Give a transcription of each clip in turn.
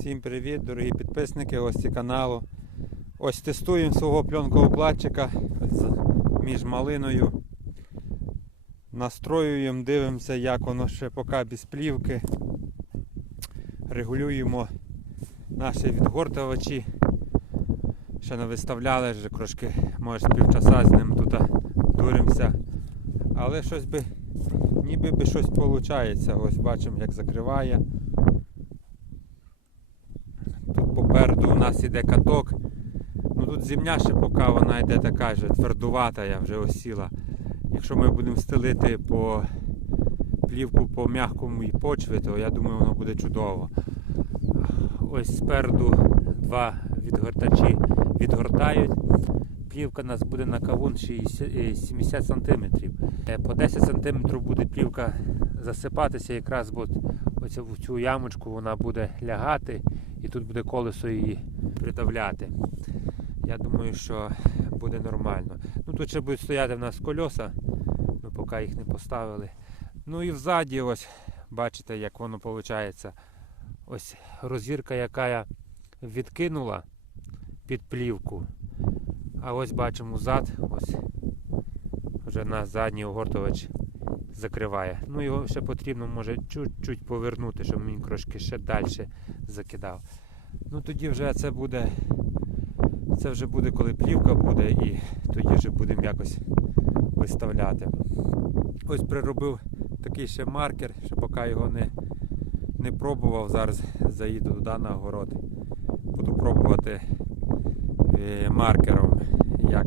Всім привіт, дорогі підписники, гості каналу. Ось тестуємо свого пленкоукладчика з- між малиною. Настроюємо, дивимося, як воно ще поки без плівки. Регулюємо наші відгортувачі. Ще не виставляли, вже трошки, може, півчаса з ним тут дуримося. Але щось би, ніби би щось виходить. Ось бачимо, як закриває. Тут попереду у нас іде каток. Ну тут земля ще поки вона йде така же твердувата, я вже осіла. Якщо ми будемо стелити по плівку по м'якому почві, то я думаю воно буде чудово. Ось спереду два відгортачі відгортають. Плівка у нас буде на кавун 60 е, 70 см. По 10 см буде плівка засипатися, якраз оцю, в цю ямочку вона буде лягати і тут буде колесо її придавляти. Я думаю, що буде нормально. Ну тут ще будуть стояти в нас кольоса, ми поки їх не поставили. Ну і взаді, ось бачите, як воно виходить. Ось розірка, яка я відкинула під плівку. А ось бачимо зад, ось вже наш задній огортувач закриває. Ну його ще потрібно може чуть-чуть повернути, щоб він трошки ще далі закидав. Ну тоді вже це буде. Це вже буде, коли плівка буде, і тоді вже будемо якось виставляти. Ось приробив такий ще маркер, що поки його не, не пробував, зараз заїду туди на огород. Буду пробувати е, маркером, як,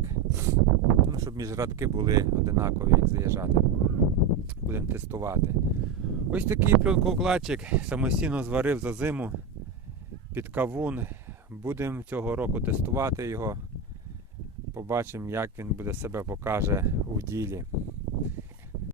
ну, щоб між радки були одинакові, як заїжджати. Будемо тестувати. Ось такий пленкоукладчик самостійно зварив за зиму під кавун. Будемо цього року тестувати його. Побачимо, як він буде себе покаже у ділі.